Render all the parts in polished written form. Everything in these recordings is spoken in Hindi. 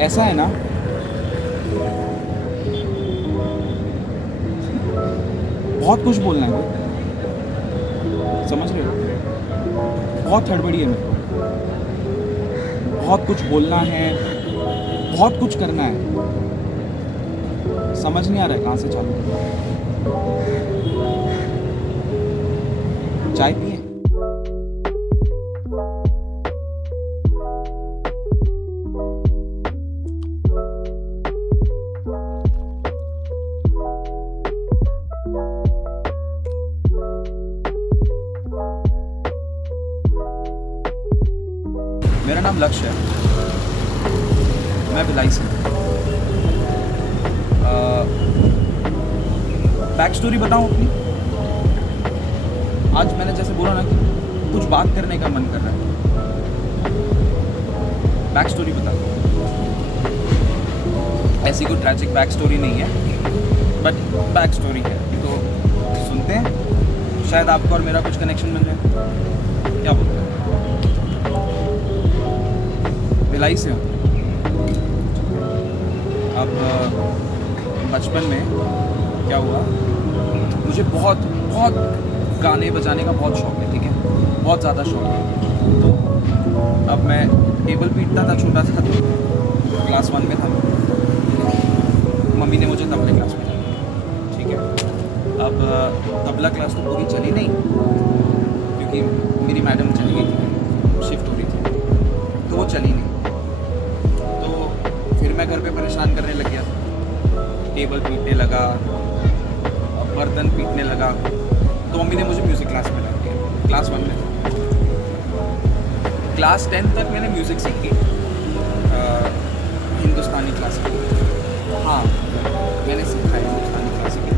ऐसा है ना, बहुत कुछ बोलना है भाई, समझ रहे हो? बहुत हड़बड़ी है मेरे को, बहुत कुछ बोलना है, बहुत कुछ करना है, समझ नहीं आ रहा है कहाँ से चालू करूँ। चाय पिए? मेरा नाम लक्ष्य है, मैं भिलाई से हूँ। बैक स्टोरी बताऊँ अपनी? आज मैंने जैसे बोला ना कि कुछ बात करने का मन कर रहा है, बैक स्टोरी बता। ऐसी कोई ट्रैजिक बैक स्टोरी नहीं है, बट बैक स्टोरी है, तो सुनते हैं, शायद आपको और मेरा कुछ कनेक्शन बन जाए। क्या बोलते हैं? भिलाई से हूँ। अब बचपन में क्या हुआ, मुझे बहुत बहुत गाने बजाने का बहुत शौक है, ठीक है, बहुत ज़्यादा शौक है। तो अब मैं टेबल पीटता था, छोटा था तो क्लास 1 में था, मम्मी ने मुझे तबले क्लास में डाला, ठीक है। अब तबला क्लास तो पूरी चली नहीं, क्योंकि मेरी मैडम चली गई थी, शिफ्ट हो रही थी, तो वो चली नहीं। तो फिर मैं घर पे परेशान करने लग गया, टेबल पीटने लगा, बर्तन पीटने लगा, तो मम्मी ने मुझे म्यूज़िक क्लास में डाल दिया, क्लास 1 में। क्लास 10 तक मैंने म्यूज़िक सीखी, हिंदुस्तानी क्लासिकल, हाँ मैंने सीखा है हिंदुस्तानी क्लासिकल,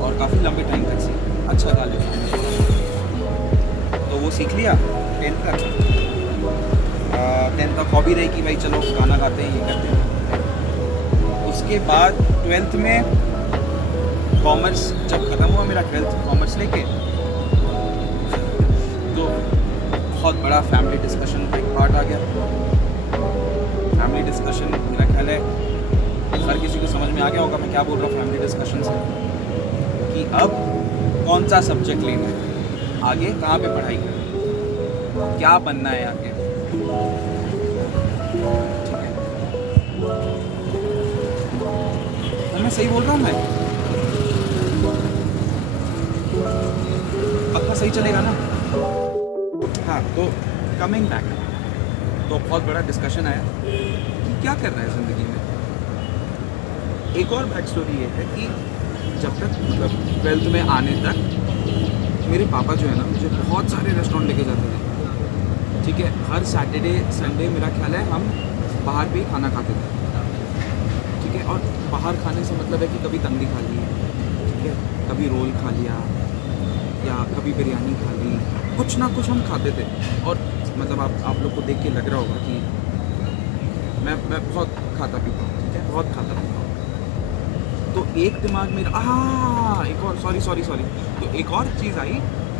और काफ़ी लंबे टाइम तक सीखा, अच्छा गा लेता हूँ। तो वो सीख लिया 10 तक। 10 तक हॉबी रही कि भाई चलो गाना गाते हैं, ये करते हैं। उसके बाद 12th में कॉमर्स जब ख़त्म हुआ मेरा, 12th कॉमर्स लेके, तो बहुत बड़ा फैमिली डिस्कशन का एक पार्ट आ गया। फैमिली डिस्कशन, मेरा ख्याल है हर किसी को समझ में आ गया होगा मैं क्या बोल रहा हूँ फैमिली डिस्कशन से, कि अब कौन सा सब्जेक्ट लेना है, आगे कहाँ पे पढ़ाई करनी है, क्या बनना है आगे, ठीक है। तो मैं सही बोल रहा हूँ, मैं पक्का सही चलेगा ना? हाँ, तो कमिंग बैक, तो बहुत बड़ा डिस्कशन आया कि क्या करना है ज़िंदगी में। एक और बैक स्टोरी ये है कि जब तक मतलब 12th में आने तक मेरे पापा जो है ना मुझे बहुत सारे रेस्टोरेंट लेके जाते थे, ठीक है। हर सैटरडे संडे मेरा ख्याल है हम बाहर पे ही खाना खाते थे, ठीक है। और बाहर खाने से मतलब है कि कभी तंदूरी खा ली, ठीक है, कभी रोल खा लिया, या कभी बिरयानी खा ली, कुछ ना कुछ हम खाते थे। और मतलब आप लोग को देख के लग रहा होगा कि मैं बहुत खाता पीता हूँ, ठीक है, बहुत खाता पीता हूँ। तो एक दिमाग में एक और सॉरी, तो एक और चीज़ आई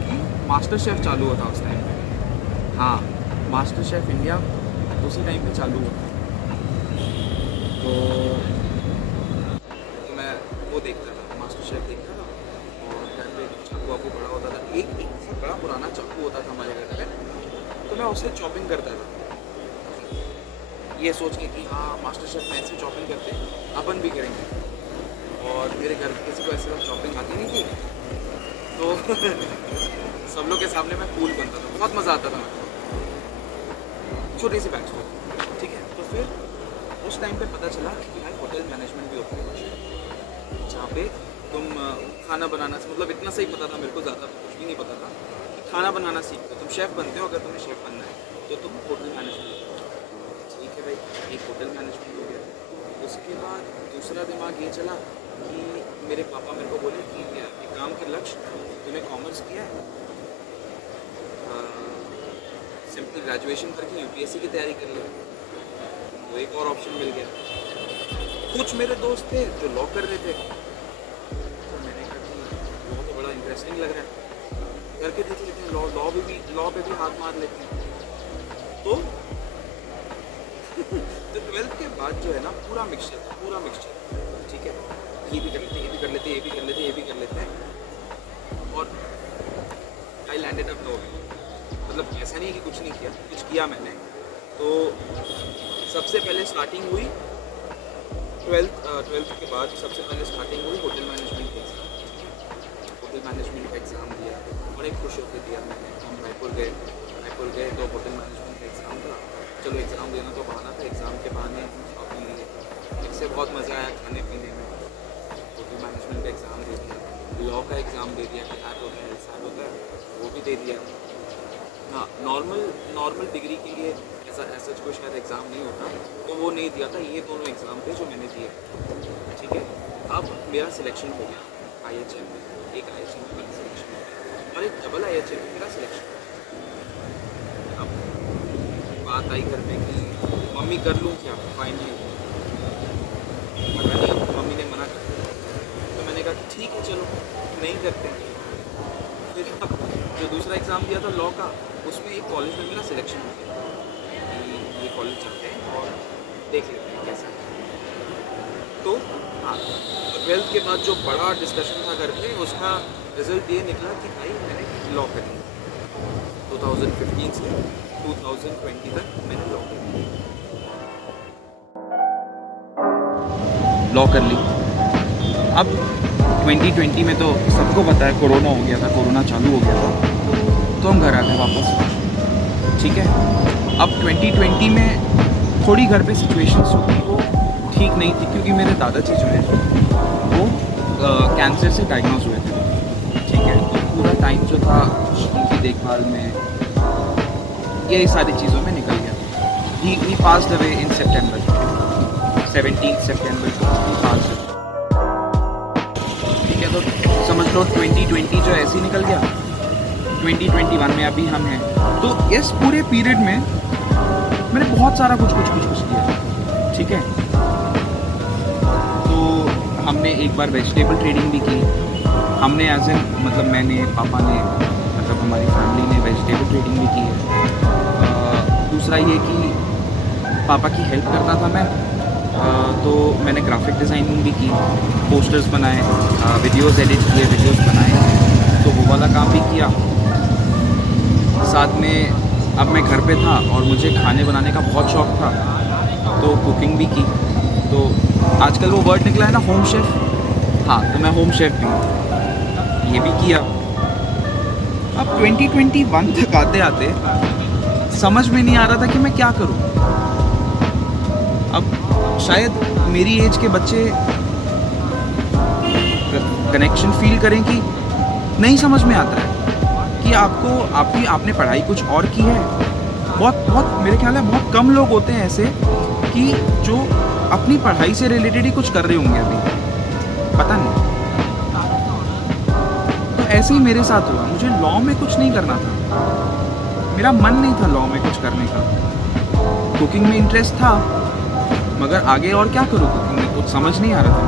कि मास्टर शेफ़ चालू हुआ था उस टाइम पे। हाँ, मास्टर शेफ़ इंडिया उसी टाइम पे चालू हुआ था। तो मैं वो देखता था, मास्टर शेफ़ देखता था, और घर पे चाकू वाकू बड़ा होता था, एक बहुत बड़ा पुराना चाकू होता था हमारे घर पे, तो मैं उससे चॉपिंग करता था, ये सोच के कि हाँ मास्टर शेफ़ में ऐसे चॉपिंग करते हैं, अपन भी करेंगे। और मेरे घर पे किसी को ऐसे चॉपिंग आती नहीं थी, तो सब लोग के सामने मैं कूल बनता था, बहुत मज़ा आता था मेरे को। छोटी सी बैक स्टोरी, ठीक है। तो फिर उस टाइम पे पता चला कि भाई होटल मैनेजमेंट भी ओपन हुआ, जहाँ पे तुम खाना बनाना से मतलब इतना सही पता था मेरे को, ज़्यादा कुछ भी नहीं पता था कि खाना बनाना सीखते हो, तुम शेफ़ बनते हो, अगर तुम्हें शेफ़ बनना है तो तुम होटल मैनेजमेंट, ठीक है भाई, एक होटल मैनेजमेंट हो गया। उसके बाद दूसरा दिमाग ये चला कि मेरे पापा मेरे को बोले कि एक काम कर लक्ष्य, तूने कॉमर्स किया है, सिंपली ग्रेजुएशन करके यूपीएससी की तैयारी कर ले, तो एक और ऑप्शन मिल गया। कुछ मेरे दोस्त थे जो लॉ कर रहे थे, तो मैंने कहा कि लॉ तो बड़ा इंटरेस्टिंग लग रहा है, करके देख लेते हैं, लॉ पे भी हाथ मार लेते हैं। तो 12th के बाद बाद जो है ना पूरा मिक्सचर, ठीक है, ये भी कर लेते हैं, ये भी कर लेते हैं, ये भी कर लेते हैं, ये भी कर लेते हैं, और आई लैंडेड अप नो। मतलब ऐसा नहीं है कि कुछ नहीं किया, कुछ किया मैंने। तो सबसे पहले स्टार्टिंग हुई 12th के बाद सबसे पहले स्टार्टिंग हुई होटल मैनेजमेंट का एग्ज़ाम। होटल मैनेजमेंट का एग्ज़ाम दिया, बड़े खुश होकर दिया मैंने। हम रायपुर गए तो होटल मैनेजमेंट का एग्ज़ाम था। चलो एग्ज़ाम देना तो बहाना था, एग्ज़ाम के बहाने अपनी इससे बहुत मज़ा आया खाने पीने में। होटल मैनेजमेंट का एग्ज़ाम दे दिया, लॉ का एग्ज़ाम दे दिया, कैट होता है, एल्सैट होता है, वो भी दे दिया। हाँ, नॉर्मल डिग्री के लिए ऐसा कोई शायद एग्ज़ाम नहीं होता, तो वो नहीं दिया था। ये दोनों एग्ज़ाम थे जो मैंने दिए, ठीक है। अब मेरा सिलेक्शन हो गया IHM में, एक IHM में मेरा सिलेक्शन हो गया और एक डबल IHM में मेरा सिलेक्शन हो गया। अब बात आई घर में कि मम्मी कर लूँ क्या फाइनली, पता नहीं, मम्मी ने मना कर दिया। तो मैंने कहा कि ठीक है चलो नहीं करते। फिर अब जो दूसरा एग्ज़ाम दिया था लॉ का, उसमें एक कॉलेज में मेरा सिलेक्शन हो गया कि ये कॉलेज जाते हैं और देख लेते हैं कैसा है। तो हाँ, 12th के बाद जो बड़ा डिस्कशन था घर पे, उसका रिज़ल्ट ये निकला कि भाई मैंने लॉ कर लिया। 2015 से 2020 तक मैंने लॉ कर ली। अब 2020 में तो सबको पता है कोरोना हो गया था, कोरोना चालू हो गया था, तो हम घर आ गए वापस, ठीक है। अब 2020 में थोड़ी घर पे सिचुएशंस हुई, वो ठीक नहीं थी, क्योंकि मेरे दादाजी जो हैं वो कैंसर से डायग्नोज हुए थे, ठीक है। तो पूरा टाइम जो था उनकी देखभाल में, ये सारी चीज़ों में निकल गया। He passed away in September, 17 September को ही पास्ड अवे, ठीक है। तो समझ लो 2020 जो ऐसे ही निकल गया, 2021 में अभी हम हैं। तो इस पूरे पीरियड में मैंने बहुत सारा कुछ किया, ठीक है। तो हमने एक बार वेजिटेबल ट्रेडिंग भी की, हमने एज एन मतलब मैंने, पापा ने, मतलब हमारी फैमिली ने वेजिटेबल ट्रेडिंग भी की है। दूसरा ये कि पापा की हेल्प करता था मैं, तो मैंने ग्राफिक डिज़ाइनिंग भी की, पोस्टर्स बनाए, वीडियोस एडिट किए, वीडियोस बनाए, तो वो वाला काम भी किया। साथ में अब मैं घर पे था और मुझे खाने बनाने का बहुत शौक़ था, तो कुकिंग भी की। तो आजकल वो वर्ड निकला है ना, होम शेफ़, हाँ, तो मैं होम शेफ़ भी हूँ, ये भी किया। अब 2021 तक आते आते समझ में नहीं आ रहा था कि मैं क्या करूँ। अब शायद मेरी एज के बच्चे कनेक्शन फील करें कि नहीं समझ में आता है कि आपने पढ़ाई कुछ और की है। बहुत मेरे ख्याल है बहुत कम लोग होते हैं ऐसे कि जो अपनी पढ़ाई से रिलेटेड ही कुछ कर रहे होंगे अभी, पता नहीं। तो ऐसे ही मेरे साथ हुआ, मुझे लॉ में कुछ नहीं करना था, मेरा मन नहीं था लॉ में कुछ करने का। कुकिंग में इंटरेस्ट था, मगर आगे और क्या करूँ, कुकिंग में कुछ समझ नहीं आ रहा था।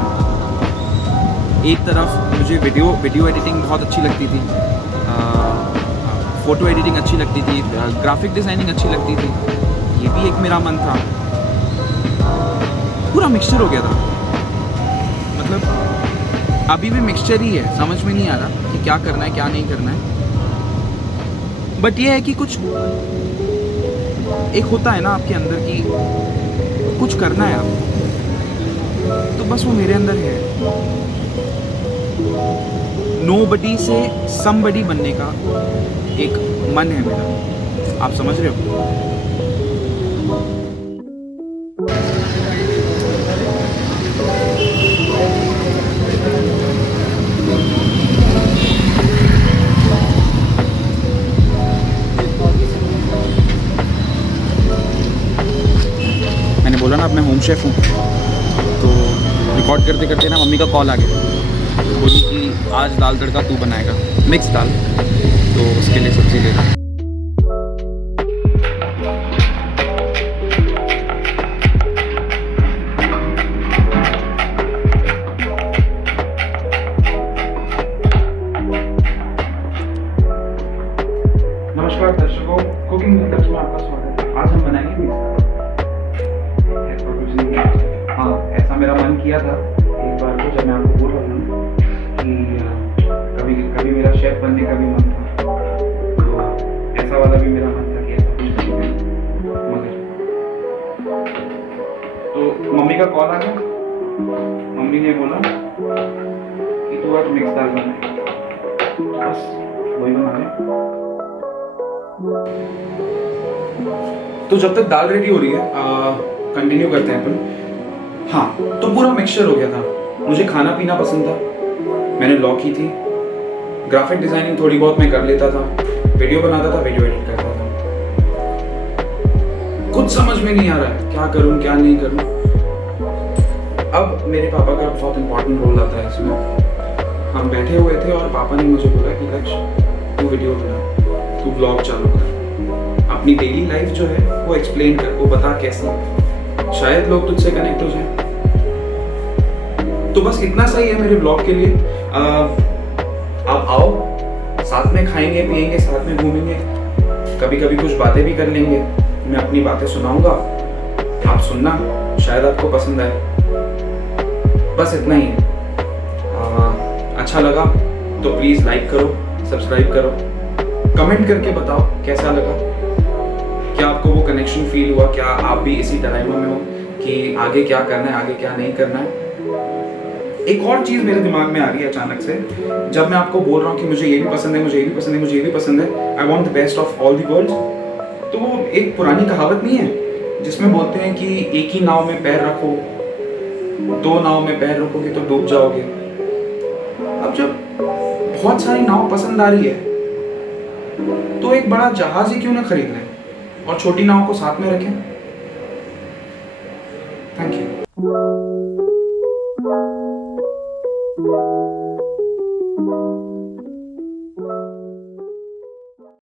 एक तरफ मुझे वीडियो एडिटिंग बहुत अच्छी लगती थी, फ़ोटो एडिटिंग अच्छी लगती थी, ग्राफिक डिज़ाइनिंग अच्छी लगती थी, ये भी एक मेरा मन था। पूरा मिक्सचर हो गया था, मतलब अभी भी मिक्सचर ही है, समझ में नहीं आ रहा कि क्या करना है क्या नहीं करना है। बट ये है कि कुछ एक होता है ना आपके अंदर कि कुछ करना है आपको, तो बस वो मेरे अंदर है। नोबडी से समबडी बनने का एक मन है मेरा, आप समझ रहे हो। मैंने बोला ना अब मैं होम शेफ़ हूँ, तो रिकॉर्ड करते करते ना मम्मी का कॉल आ गया, तो बोली कि आज दाल तड़का तू बनाएगा, मिक्स दाल, तो उसके लिए सब्ज़ी लेना। नमस्कार दर्शकों, कुकिंग में आपका स्वागत है। आज हम बनाएंगे मिक्स दाल। किया था एक बार को, जब मैं आपको बोल रहा था ना कि कभी कभी मेरा शेफ बनने का भी मन था, तो ऐसा वाला भी मेरा मन था कि ऐसा कुछ करेंगे। मगर तो मम्मी का कॉल आ गया, मम्मी ने बोला कि तू आज मिक्स दाल बना, बस वही बना रहे। तो जब तक दाल रेडी हो रही है कंटिन्यू करते हैं अपन। हाँ, तो पूरा मिक्सचर हो गया था। मुझे खाना पीना पसंद था, मैंने लॉ की थी। ग्राफिक डिजाइनिंग थोड़ी बहुत मैं कर लेता था, वीडियो बनाता था, वीडियो एडिट करता था। कुछ समझ में नहीं आ रहा है क्या करूं क्या नहीं करूं। अब मेरे पापा का बहुत इंपॉर्टेंट रोल आता है इसमें। हम बैठे हुए थे और पापा ने मुझे बोला कि लक्ष्य तू वीडियो बना, तू ब्लॉग चालू कर, अपनी डेली लाइफ जो है वो एक्सप्लेन कर, वो बता कैसे, शायद लोग तुझसे कनेक्ट हो जाएं। तो बस इतना सही है मेरे ब्लॉग के लिए। आप आओ, साथ में खाएंगे पिएंगे, साथ में घूमेंगे, कभी कभी कुछ बातें भी कर लेंगे। मैं अपनी बातें सुनाऊंगा, आप सुनना, शायद आपको पसंद आए। बस इतना ही है। अच्छा लगा तो प्लीज़ लाइक करो, सब्सक्राइब करो, कमेंट करके बताओ कैसा लगा, क्या आपको वो कनेक्शन फील हुआ, क्या आप भी इसी डायलेमा में हो कि आगे क्या करना है, आगे क्या नहीं करना है। एक और चीज़ मेरे दिमाग में आ रही है अचानक से, जब मैं आपको बोल रहा हूँ कि मुझे ये भी पसंद है, मुझे ये भी पसंद है, मुझे ये भी पसंद है, I want the best of all the world. तो वो एक पुरानी कहावत नहीं है जिसमें बोलते हैं कि एक ही नाव में पैर रखो, दो नाव में पैर रखोगे तो डूब जाओगे। अब जब बहुत सारी नाव पसंद आ रही है तो एक बड़ा जहाज ही क्यों ना खरीद लें और छोटी नाव को साथ में रखें। Thank you.